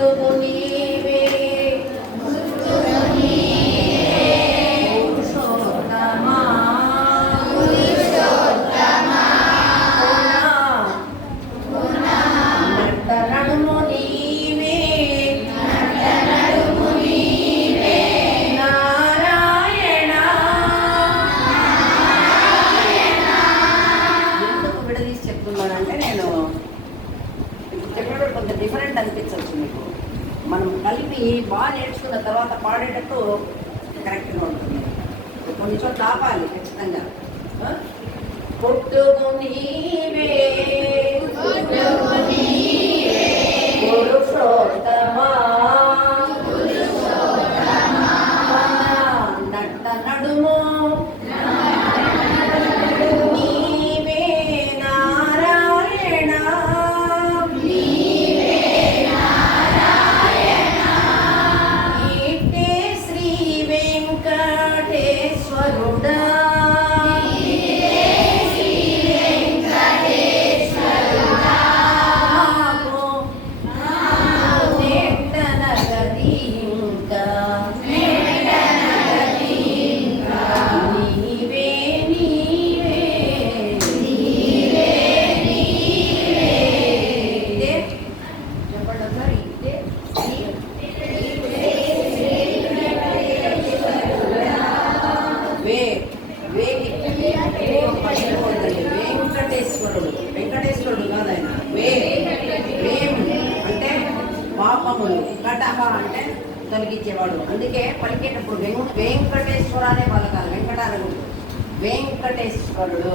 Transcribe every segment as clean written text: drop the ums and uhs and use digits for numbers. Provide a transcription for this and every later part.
పుట్టుకు నీవే డిఫరెంట్ అనిపించవచ్చు మీకు. మనం కలిపి బాగా నేర్చుకున్న తర్వాత పాడేటప్పుడు కరెక్ట్గా ఉంటుంది. కొన్ని చోట్ల ఆపాలి ఖచ్చితంగా. పుట్టుకు నీవే పురుషోత్తమా నట్ట నడుము నీవే నారాయణ ఈటే శ్రీ వెంకటేశ్వరుడా వెంకటేశ్వరుడు కాదైన వేం అంటే పాపములు, కటహ అంటే తొలగించేవాడు. అందుకే పలికేటప్పుడు వెంకటేశ్వర అనే పలకాలి. వెంకటాలు వెంకటేశ్వరుడు.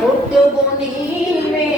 పుట్టుకు నీవే